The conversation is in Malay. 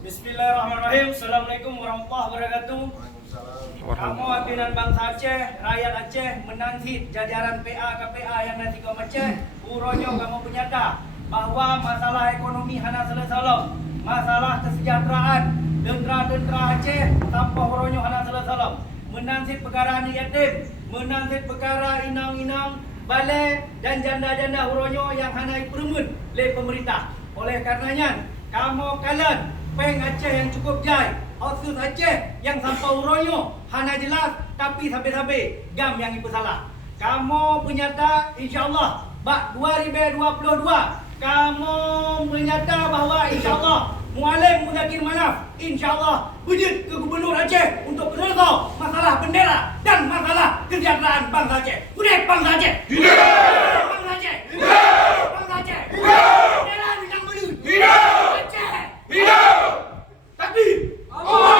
Bismillahirrahmanirrahim. Assalamualaikum warahmatullahi wabarakatuh. Kamu abinan bangsa Aceh, rakyat Aceh menanti jajaran PA KPA yang nanti kau Aceh. Uronyo kamu penyata bahawa masalah ekonomi hana salah-salah, masalah kesejahteraan dendera Aceh tanpa uronyo hana salah-salah. Menanti perkara anak yatim, menanti perkara inang-inang, balai dan janda-janda uronyo yang hana dipermun oleh pemerintah. Oleh karenanya, kamu kalian peng Aceh yang cukup jai, otsus Aceh yang sampai uronyo hana jelas tapi sampai-sampai gam yang ibu salah. Kamu menyata insyaAllah bak 2022 kamu menyata bahawa insyaAllah Mualim Muzakir Manaf insyaAllah wujud ke Gubernur Aceh untuk menyelesaikan masalah bendera dan masalah kesejahteraan bangsa Aceh. Sudah bangsa Aceh? Tidak! Bangsa Aceh? Tidak! Bangsa Aceh? Tidak! Bendera bintang biru? Tidak! Aceh